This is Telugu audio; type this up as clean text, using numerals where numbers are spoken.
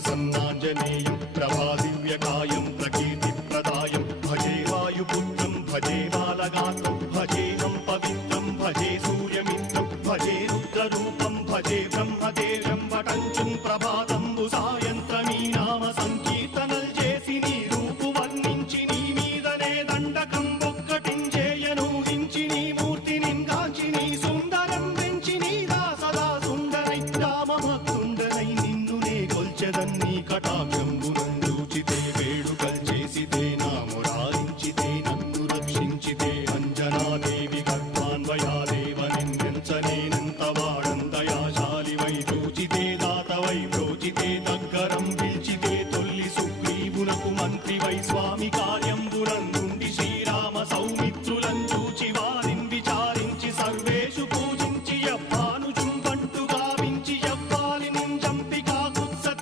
ప్రసన్నాంజనేయం ప్రభాదివ్యకాయం ప్రకీర్తిప్రదాయం భజే వాయుపుత్రం భజే బాలగాత్రం భజేహం పవిత్రం భజే సూర్యమిత్రం భజే రుద్రరూపం భజే బ్రహ్మదేవం వటంచుం ప్రభాతంబు సాయంత్రమీ నామ సంకీర్తనల్ చేసి నీ రూపు వర్ణించి నీ మీదనే దండకం ఒక్కటించేయనూహించి నీ మూర్తిని గాంచి నీ సుందరం పెంచి నీదా సదా సుందరై రామభక్తుండనై నిన్ను నే కొల్చెదన్ నీ కటాక్ష